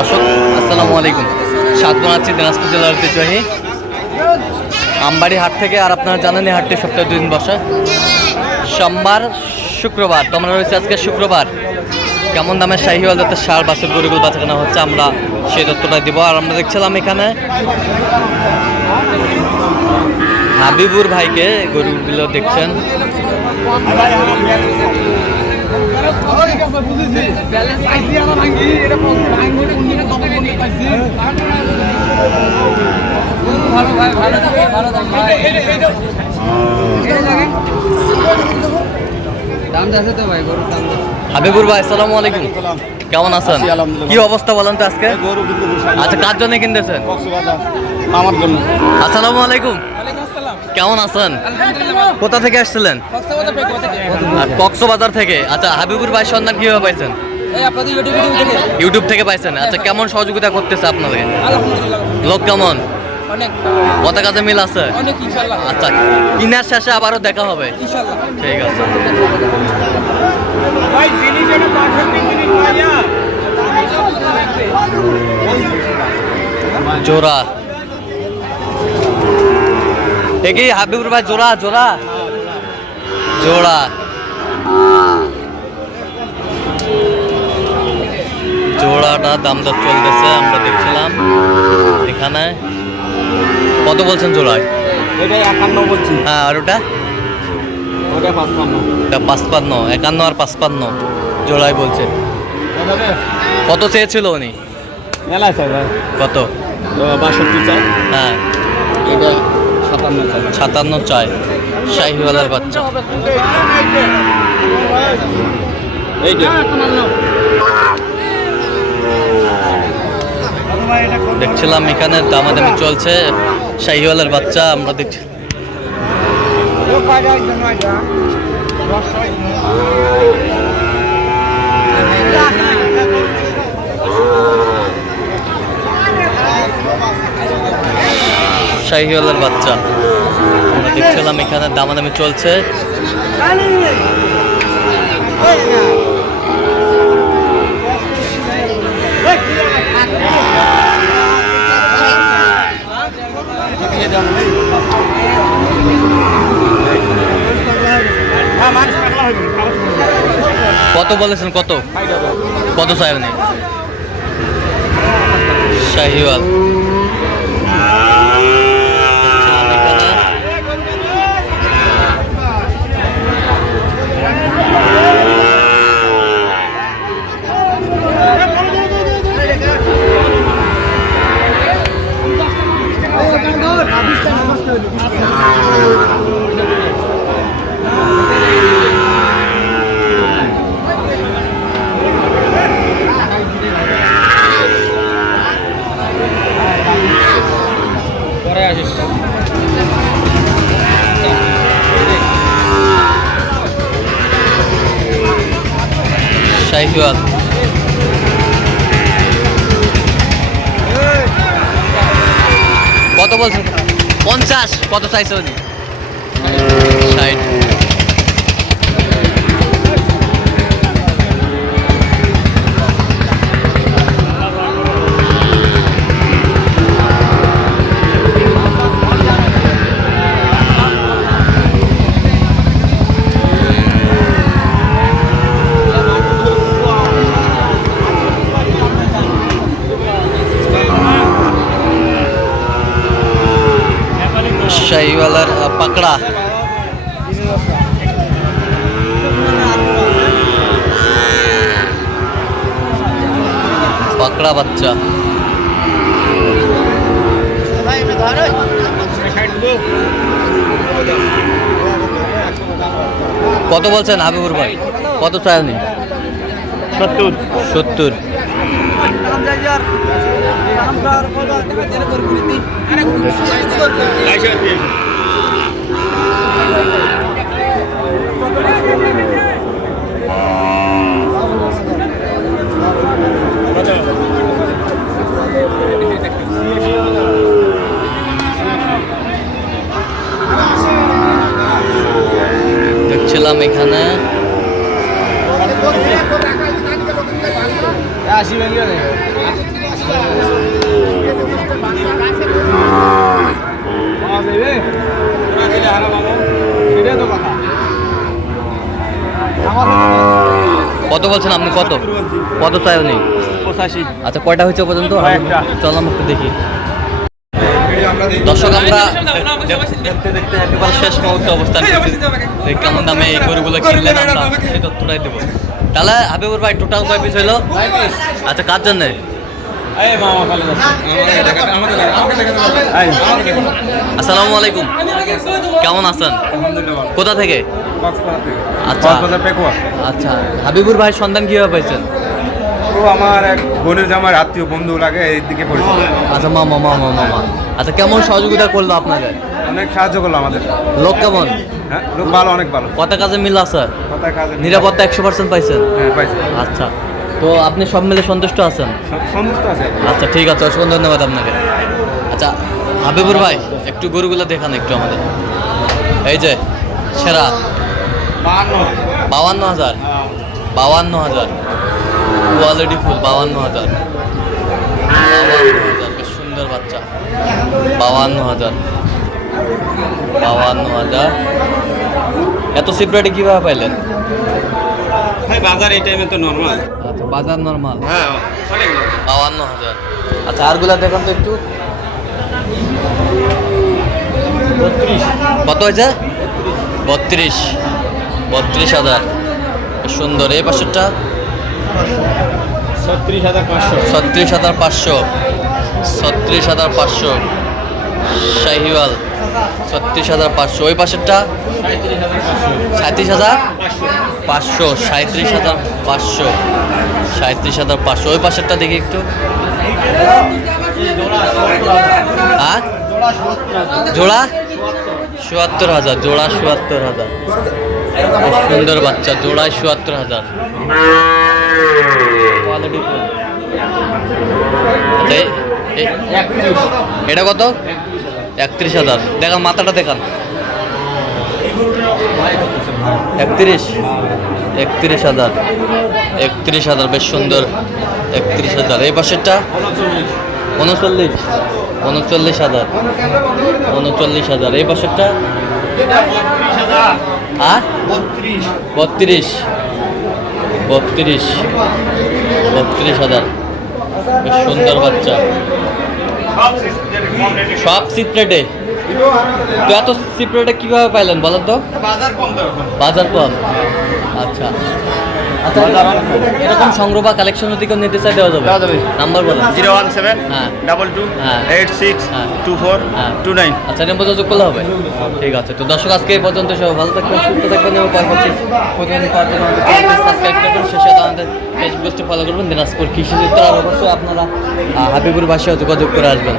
দর্শক, আসসালামু আলাইকুম। স্বাদ বানাচ্ছি দিনাজপুর জেলার ঐতিহ্যবাহী আমবাড়ি হাট থেকে, আর আপনারা জানেন এই হাটটি সপ্তাহে দুদিন বসে। সোমবার, শুক্রবার, তো আমরা রয়েছে আজকে শুক্রবার। কেমন দামের শাহী যাতে সার বাসের গরুগুলো বাঁচা কেনা হচ্ছে, আমরা সেই তথ্যটা দিব। আর আমরা দেখছিলাম এখানে হাবিবুর ভাইকে গরুগুলো দেখছেন। ভাই হাবিবুর ভাই আসসালামু আলাইকুম। কেমন আছেন? কি অবস্থা বলেন তো আজকে? আচ্ছা কার জন্য কিনতেছেন? আমার জন্য। আসসালামু আলাইকুম। কেমন আছেন? কোথা থেকে আসছিলেন? আর কক্সবাজার থেকে। আচ্ছা হাবিবুর ভাই সন্ধান কীভাবে পাইছেন? ইউটিউব থেকে। পাইছেন। আচ্ছা কেমন সহযোগিতা করতেছে আপনাদের? লোক কেমন? অনেক। কত কাজে মিল আছে? আচ্ছা কিনার শেষে আবারও দেখা হবে। ঠিক আছে। জোড়া। কি হাবিবুর ভাই জোড়া জোড়া। জোড়া। জোড়াটা দাম দর চলতেছে আমরা দেখছিলাম এখানে। কত বলছেন জোড়ায়? এটা একান্ন বলছি। হ্যাঁ আর ওটা? ওটা পাঁচপান্ন। এটা পাঁচপান্ন একান্ন আর পাঁচপান্ন জোড়ায় বলছে। কত চেয়েছিল উনি? কত? বাষট্টি চাই। সাতান্ন চায় শাহিওয়ালার বাচ্চা। দেখছিলাম এখানে দামাদামি চলছে। শাহিওয়ালার বাচ্চা আমরা দেখছি। শাহিওয়ালার বাচ্চা। আমরা দেখছিলাম এখানে দামাদামি চলছে। কত বলেছেন কত? কত চাই উনি? শাহিওয়াল। শাহিওয়াল কত বলছেন? পঞ্চাশ। কত চাইছে উনি? ষাট। পাকড়া বাচ্চা। কত বলছেন হাবিবুর ভাই? কত চাই উনি? সত্তর। সত্তর দেখছিলাম এখানে আশি ভেঙে কত বলছেন আপনি? কত? কত চাই উনি? পঁচাশি। আচ্ছা কয়টা হয়েছে পর্যন্ত? চল আমরা একটু দেখি। দর্শক আমরা দেখতে দেখতে একেবারে শেষ মুহূর্তে অবস্থান কেমন দামে এই গরুগুলো কিনলেন আমরা সেই তথ্যটাই দেবো। তাহলে হাবিবুর ভাই টোটাল কয় পিস হইল? আচ্ছা কার জন্য? আসসালামু আলাইকুম। কেমন আছেন? কোথা থেকে? আচ্ছা। আচ্ছা হাবিবুর ভাই সন্ধান কীভাবে পাইছেন? আমার এক বোনের জামার আত্মীয় বন্ধু লাগে এই দিকে পড়েছে। আচ্ছা মামা মামা মামা। আচ্ছা কেমন সহযোগিতা করল আপনাদের? অনেক সাহায্য করল আমাদের। লোক কেমন? হ্যাঁ লোক ভালো অনেক ভালো। কত কাজে মিল আছে? কাজে নিরাপত্তা একশো পার্সেন্ট পাইছেন? হ্যাঁ পাইছে। আচ্ছা। তো আপনি সব মিলে সন্তুষ্ট আছেন? সমস্ত আছে আচ্ছা ঠিক আছে অসংখ্য ধন্যবাদ আপনাকে। আচ্ছা হাবিবুর ভাই একটু গরুগুলো দেখান একটু আমাদের। এই যে সেরা। বাউান্ন হাজার? বাউান্ন হাজার। কোয়ালিটি ফুল বাউান্ন হাজার বেশ সুন্দর বাচ্চা। বাউান্ন হাজার। বাউান্ন হাজার। এত সিপ্রেটে কীভাবে পাইলেন? ভাই বাজার এই টাইমে তো নর্মাল আচ্ছা বাজার নর্মাল হ্যাঁ অনেক হাজার। আচ্ছা আরগুলা দেখান তো একটু। কত হয়েছে? বত্রিশ। বত্রিশ হাজার। সুন্দর। এই পাশেরটা ছত্রিশ হাজার পাঁচশো। ছত্রিশ হাজার পাঁচশো। ছত্রিশ হাজার পাঁচশো। শাহিওয়াল, ছত্রিশ হাজার পাঁচশো। ওই পাশেরটা? সাঁত্রিশ হাজার? পাঁচশো, সাঁত্রিশ হাজার পাঁচশো। সাঁত্রিশ হাজার পাঁচশো। ওই পাশেরটা দেখি একটু। হ্যাঁ জোড়া? চুয়াত্তর হাজার, জোড়া চুয়াত্তর হাজার। সুন্দর বাচ্চা, জোড়ায় চুয়াত্তর হাজার। এটা কত? একত্রিশ হাজার। দেখান, মাথাটা দেখান। একত্রিশ। একত্রিশ হাজার। একত্রিশ হাজার, বেশ সুন্দর। একত্রিশ হাজার। এই পাশেরটা? উনচল্লিশ। উনচল্লিশ হাজার। উনচল্লিশ হাজার। এই পাশেরটা? হ্যাঁ বত্রিশ। বত্রিশ। বত্রিশ হাজার। বেশ সুন্দর বাচ্চা। সব সিপ্রেটে। তো এত সিপ্রেটে কীভাবে পাইলেন বলেন তো? বাজার কম আচ্ছা আচ্ছা। এরকম সংগ্রহ বা কালেকশন যদি কেউ নিতে চাই দেওয়া যাবে দেওয়া যাবে। নাম্বার বলেন জিরো ওয়ান সেভেন হ্যাঁ ডাবল টু হ্যাঁ। এইট সিক্স হ্যাঁ। টু ফোর হ্যাঁ। টু নাইন আচ্ছা নম্বর যোগাযোগ করলে হবে ঠিক আছে তো দর্শক আজকে এই পর্যন্ত সবাই ভালো থাকবেন সুস্থ থাকবেন এবং পাওয়ার জন্য সাবস্ক্রাইব করবেন সাথে আমাদের ফেসবুক পেজটি ফলো করবেন দিনাজপুর কৃষি চিত্র আর অবশ্যই আপনারা হাবিবুর বাসায় যোগাযোগ করে আসবেন